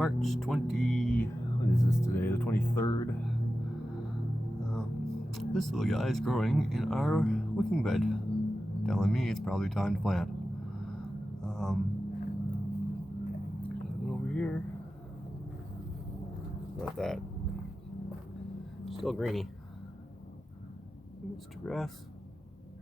March 20, what is this today, the 23rd. This little guy is growing in our wicking bed, telling me it's probably time to plant. Over here, not that, still greeny. Mr. Grass,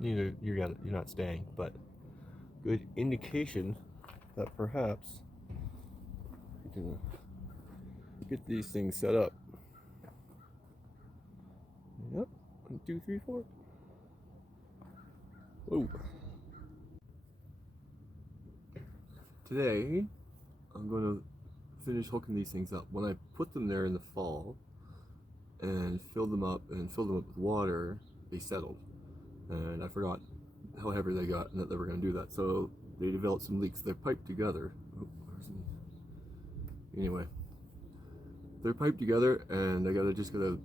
you're not staying, but good indication that perhaps you can get these things set up. Yep, 1, 2, 3, 4. Whoa. Today, I'm going to finish hooking these things up. When I put them there in the fall and filled them up with water, they settled. And I forgot how heavy they got and that they were going to do that. So they developed some leaks. They're piped together. Anyway, they're piped together, and I just gotta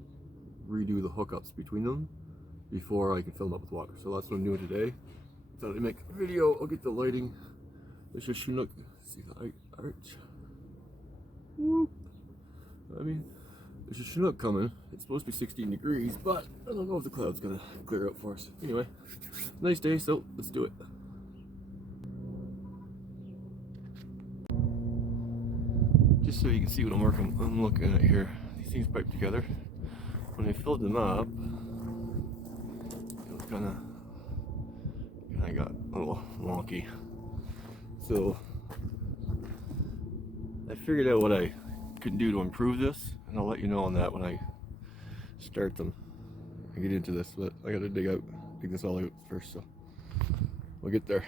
redo the hookups between them before I can fill them up with water. So that's what I'm doing today. Thought I'd make a video. I'll get the lighting. There's a Chinook. See the arch. Whoop. I mean, there's a Chinook coming. It's supposed to be 16 degrees, but I don't know if the cloud's gonna clear up for us. Anyway, nice day, so let's do it. Just so you can see what I'm looking at here. These things piped together. When I filled them up, it was kind of got a little wonky. So I figured out what I could do to improve this, and I'll let you know on that when I start them. I get into this, but I gotta dig this all out first, so we'll get there.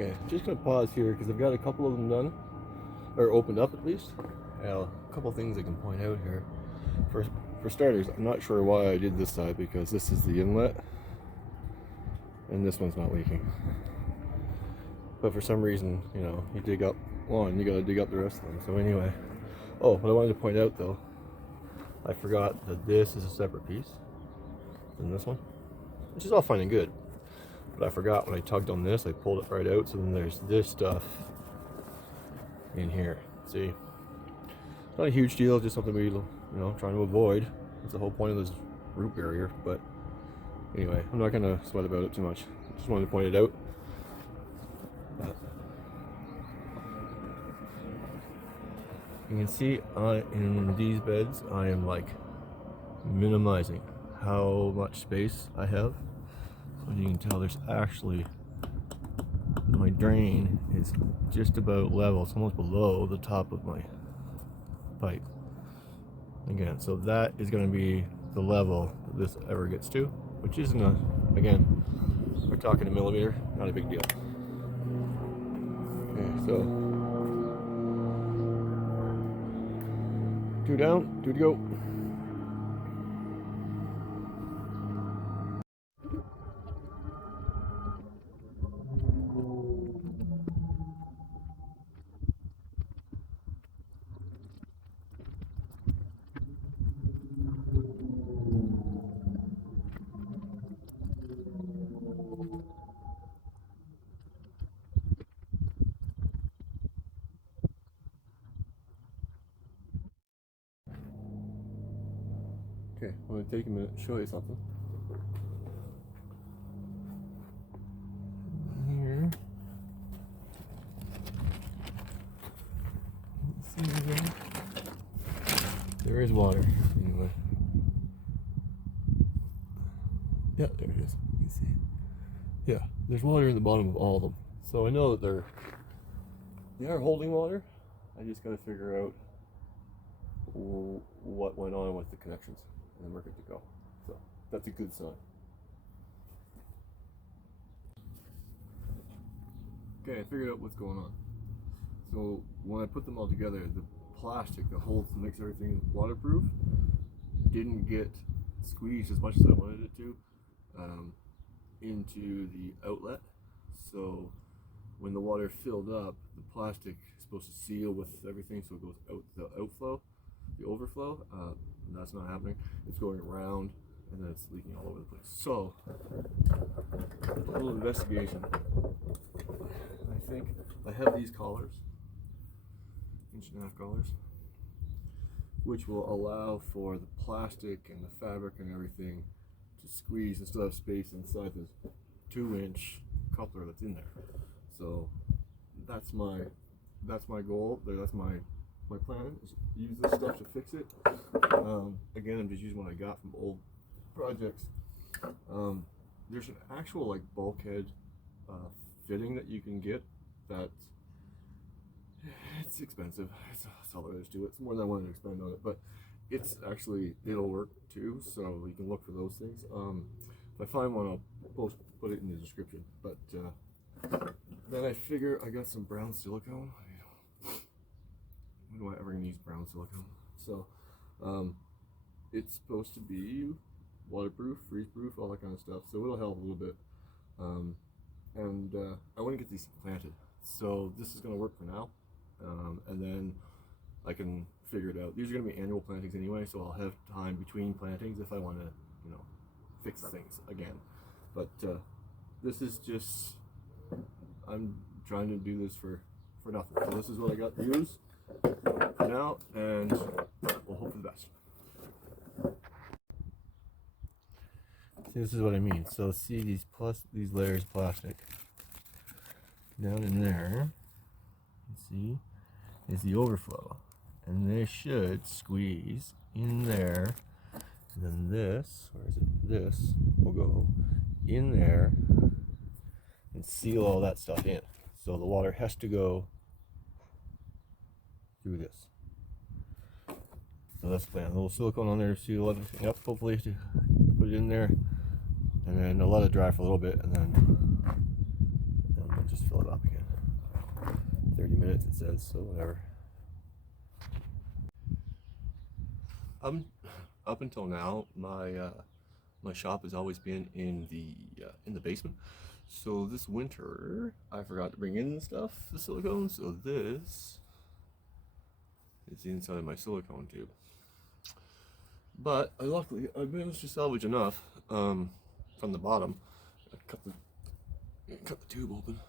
Okay, just gonna pause here because I've got a couple of them done, or opened up at least. A couple things I can point out here. For starters, I'm not sure why I did this side, because this is the inlet and this one's not leaking. But for some reason, you know, you dig up one, you gotta dig up the rest of them. So anyway, oh, what I wanted to point out though, I forgot that this is a separate piece than this one, which is all fine and good. But I forgot when I tugged on this, I pulled it right out, so then there's this stuff in here. See? Not a huge deal, just something we, you know, trying to avoid. That's the whole point of this root barrier. But anyway, I'm not gonna sweat about it too much. Just wanted to point it out. You can see in these beds, I am like minimizing how much space I have. So you can tell there's actually, my drain is just about level. It's almost below the top of my pipe. Again, so that is going to be the level that this ever gets to, which isn't again, we're talking a millimeter, not a big deal. Okay, so 2 down, 2 to go. Okay, I'm going to take a minute and show you something. Here. There is water, anyway. Yeah, there it is. You can see. Yeah, there's water in the bottom of all of them. So I know that they are holding water. I just got to figure out what went on with the connections, and then we're good to go. So that's a good sign. Okay, I figured out what's going on. So when I put them all together, the plastic that holds and makes everything waterproof didn't get squeezed as much as I wanted it to into the outlet. So when the water filled up, the plastic is supposed to seal with everything, so it goes out the outflow, the overflow. And that's not happening. It's going around, and then it's leaking all over the place. So a little investigation. I think I have these collars, 1.5-inch collars, which will allow for the plastic and the fabric and everything to squeeze and still have space inside this 2-inch coupler that's in there. So that's my goal. That's my plan, is use this stuff to fix it. Again, I'm just using what I got from old projects. There's an actual like bulkhead fitting that you can get that it's expensive. That's all there is to it. It's more than I wanted to expend on it, but it's actually, it'll work too, so you can look for those things. If I find one, I'll put it in the description. But then I figure I got some brown silicone. When do I ever use brown silicone? So it's supposed to be waterproof, freeze-proof, all that kind of stuff. So it'll help a little bit. I want to get these planted. So this is going to work for now. And then I can figure it out. These are going to be annual plantings anyway, so I'll have time between plantings if I want to, you know, fix things again. But this is just, I'm trying to do this for nothing. So this is what I got to use for now, and we'll hope for the best. See, this is what I mean. So see these layers of plastic down in there. See, is the overflow, and they should squeeze in there. And then this, or is it this, will go in there and seal all that stuff in. So the water has to go through this. So that's the plan. A little silicone on there to seal everything up, hopefully, to put it in there, and then I'll let it dry for a little bit, and then we'll just fill it up again. 30 minutes it says, so whatever. Up until now, my shop has always been in the basement. So this winter, I forgot to bring in the stuff, the silicone. So this is the inside of my silicone tube. But luckily, I managed to salvage enough from the bottom. I cut the tube open.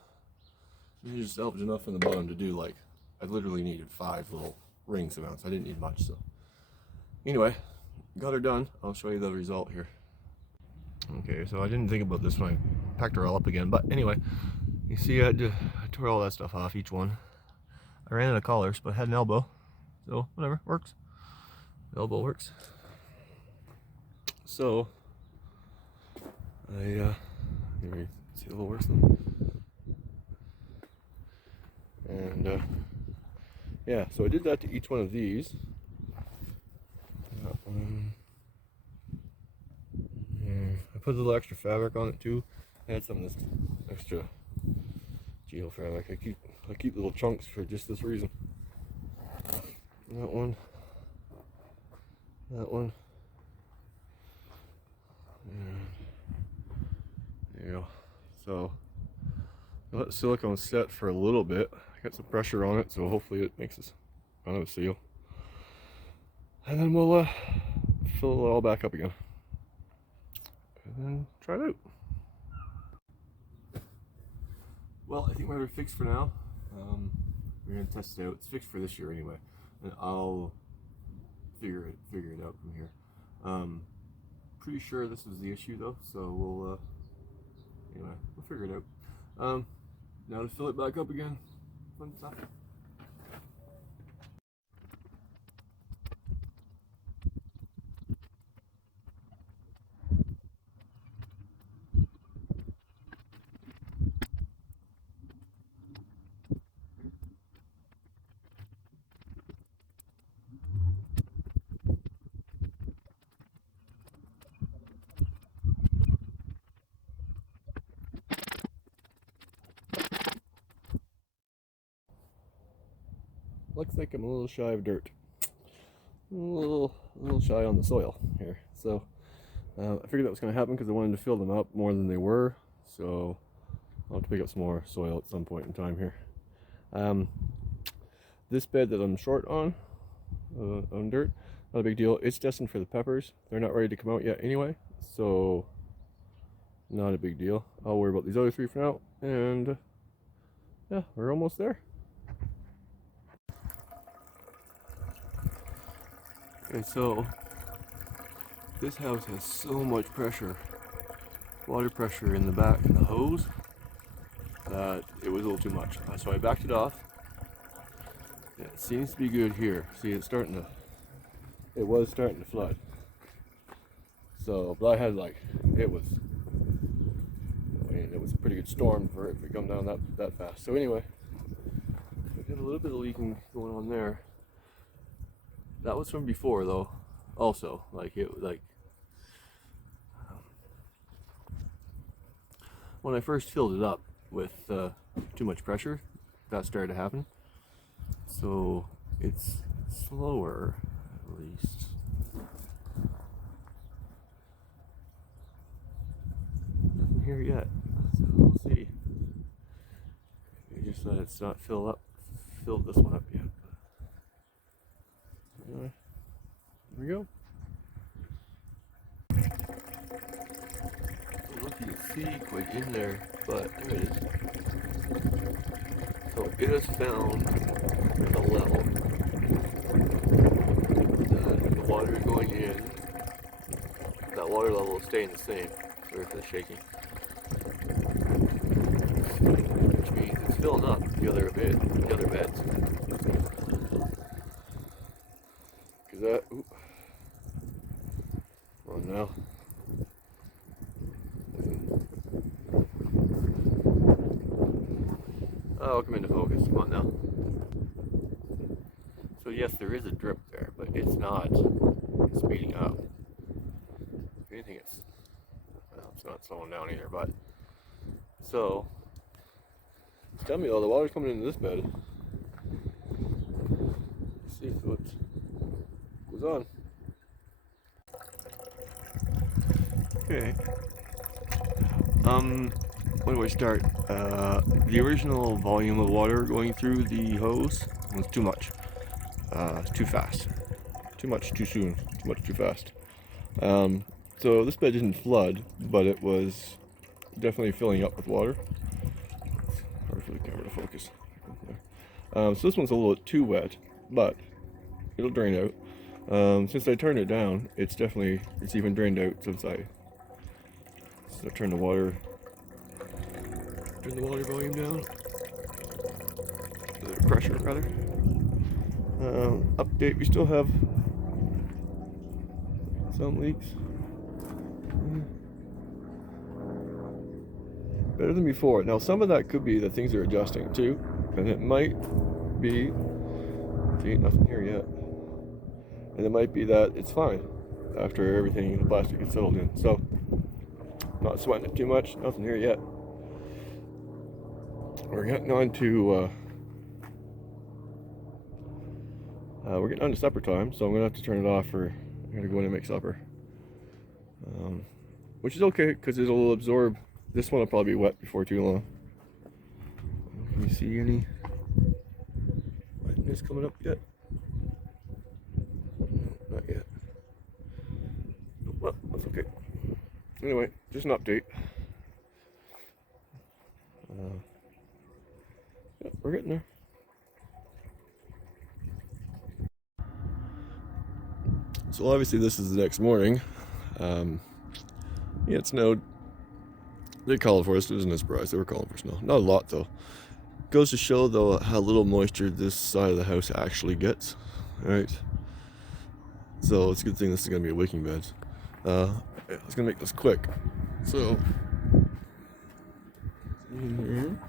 Managed to salvage enough from the bottom to do, like, I literally needed 5 little rings around, so I didn't need much. So anyway, got her done. I'll show you the result here. Okay, so I didn't think about this when I packed her all up again, but anyway, you see I tore all that stuff off, each one. I ran out of collars, but I had an elbow, so whatever, works. The elbow works. So I see the elbow works then. And yeah, so I did that to each one of these. That one. Yeah, I put a little extra fabric on it too. I had some of this extra geo fabric. I keep little chunks for just this reason. That one. That one. And there you go. So I let the silicone set for a little bit. I got some pressure on it, so hopefully it makes this kind of a seal. And then we'll fill it all back up again. And then try it out. Well, I think we're fixed for now. We're gonna test it out. It's fixed for this year anyway, and I'll figure it out from here. Pretty sure this was the issue though, so we'll anyway, we'll figure it out. Now to fill it back up again. Fun stuff. looks like I'm a little shy of dirt. A little shy on the soil here. So I figured that was going to happen because I wanted to fill them up more than they were. So I'll have to pick up some more soil at some point in time here. This bed that I'm short on dirt, not a big deal. It's destined for the peppers. They're not ready to come out yet anyway, so not a big deal. I'll worry about these other three for now, and yeah, we're almost there. Okay, so this house has so much pressure, water pressure in the back in the hose, that it was a little too much. So I backed it off. It seems to be good here. See, it was starting to flood. So, but I had it was a pretty good storm for it to come down that fast. So anyway, we got a little bit of leaking going on there. That was from before though. Also, when I first filled it up with too much pressure, that started to happen. So it's slower, at least. Nothing here yet, so we'll see. We just let it's not filled this one up yet. Anyway, here we go. I don't know if you can see quite in there, but there it is. So it has found the level. The water going in, that water level is staying the same. Sorry for the shaking. Which means it's filling up the other beds. Cause that, on now. Oh, come into focus. Come on now. So yes, there is a drip there, but it's not speeding up. If anything, it's not slowing down either. But so, tell me, though, the water's coming into this bed. Let's see what goes on. Okay. Where do I start? The original volume of water going through the hose was too much. Too fast. Too much too soon. Too much too fast. So this bed didn't flood, but it was definitely filling up with water. It's hard for the camera to focus. So this one's a little too wet, but it'll drain out. Since I turned it down, it's even drained out since I turned the water volume down. The pressure, rather. Update, we still have some leaks. Better than before. Now some of that could be that things are adjusting too, and it might be, see, nothing here yet, and it might be that it's fine after everything in the plastic gets settled in. So not sweating it too much. Nothing here yet. We're getting on to supper time, so I'm gonna have to turn it off. I'm gonna go in and make supper, which is okay because it'll absorb. This one will probably be wet before too long. Can you see any wetness coming up yet? No, not yet. Well, that's okay. Anyway, just an update. Yeah, we're getting there. So obviously this is the next morning. Yeah, it snowed. They called for us. It wasn't a surprise. They were calling for snow. Not a lot though. Goes to show though how little moisture this side of the house actually gets. Alright. So it's a good thing this is going to be a wicking bed. I was going to make this quick. So in here.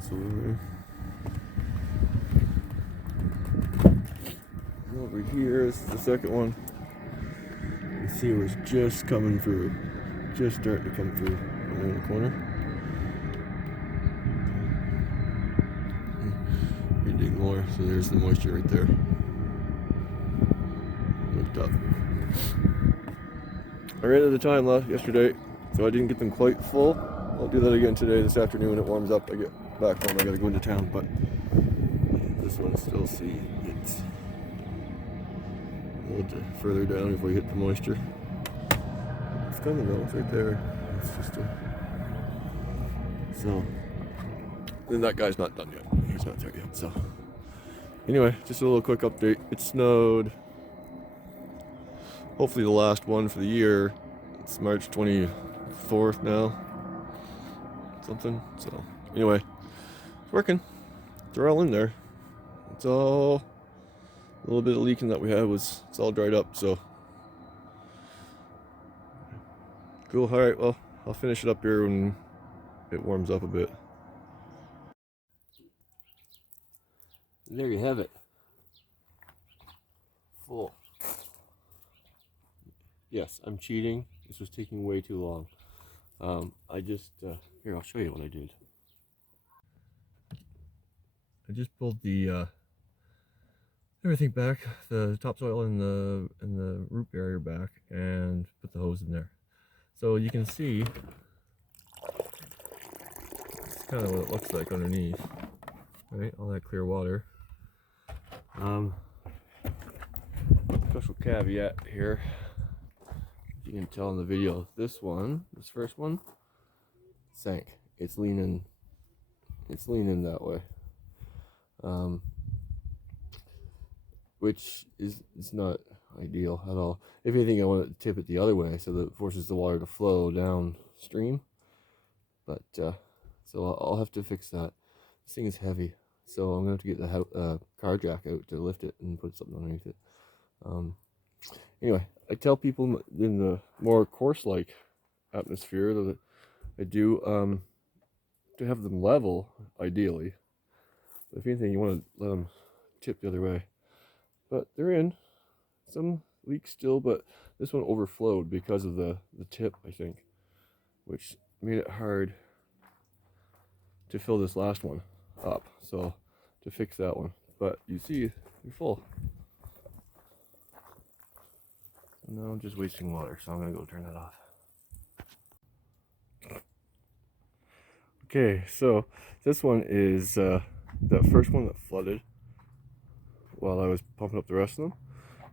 So over here is the second one. You see it was just coming through, just starting to come through in the corner. more. So there's the moisture right there. Looked up. I ran out of time yesterday, so I didn't get them quite full. I'll do that again today, this afternoon when it warms up. I get back home, I gotta go into town, but this one still see it's a little bit further down before you hit the moisture. It's kind of melts right there. It's just a... So, then that guy's not done yet. He's not there yet, so. Anyway, just a little quick update. It snowed. Hopefully the last one for the year. It's March 24th now. Something. So, anyway, it's working. They're all in there. It's all... A little bit of leaking that we had it's all dried up, so. Cool, alright, well, I'll finish it up here when it warms up a bit. There you have it. Full. Yes, I'm cheating. This was taking way too long. I just, here, I'll show you what I did. I just pulled the, everything back, the topsoil and the root barrier back, and put the hose in there. So you can see, it's kind of what it looks like underneath, right? All that clear water. Special caveat here, you can tell in the video, this first one, sank. It's leaning that way, which is not ideal at all. If anything, I want to tip it the other way so that it forces the water to flow downstream. But so I'll have to fix that. This thing is heavy, so I'm going to have to get the car jack out to lift it and put something underneath it. Anyway, I tell people in the more course-like atmosphere that I do to have them level, ideally. But if anything, you want to let them tip the other way. But they're in. Some leaks still, but this one overflowed because of the tip, I think, which made it hard to fill this last one up. So to fix that one, but you see, you're full. No, I'm just wasting water, so I'm gonna go turn that off. Okay, so this one is that first one that flooded while I was pumping up the rest of them.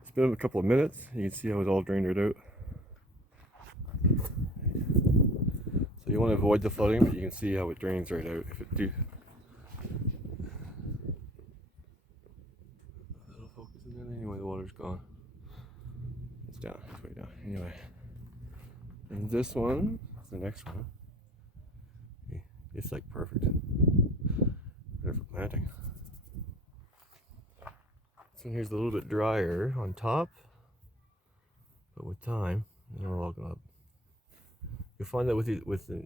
It's been a couple of minutes. You can see how it's all drained right out. So you want to avoid the flooding, but you can see how it drains right out. If it do, it'll focus, and then anyway, the water's gone. It's down. It's way down. Anyway, and this one, the next one, it's like perfect. Ready for planting. This one here's a little bit drier on top, but with time, it'll all go up. You'll find that with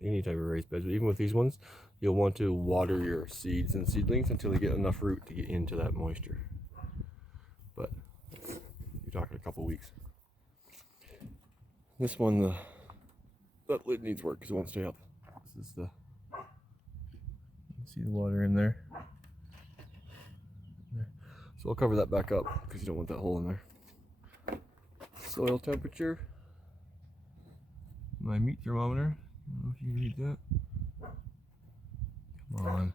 any type of raised beds, but even with these ones, you'll want to water your seeds and seedlings until they get enough root to get into that moisture. But you're talking a couple weeks. This one, that lid needs work because it won't stay up. This is the, you can see the water in there. So I'll cover that back up because you don't want that hole in there. Soil temperature. My meat thermometer. I don't know if you read that. Come on.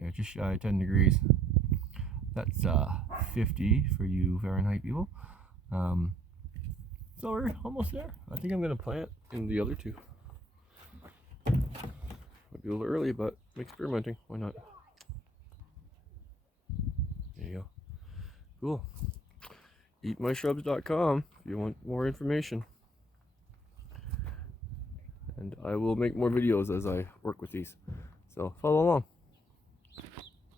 Yeah, just shy of 10 degrees. That's 50 for you Fahrenheit people. So we're almost there. I think I'm going to plant in the other two. Might be a little early, but I'm experimenting. Why not? There you go. Cool. eatmyshrubs.com if you want more information. And I will make more videos as I work with these. So follow along.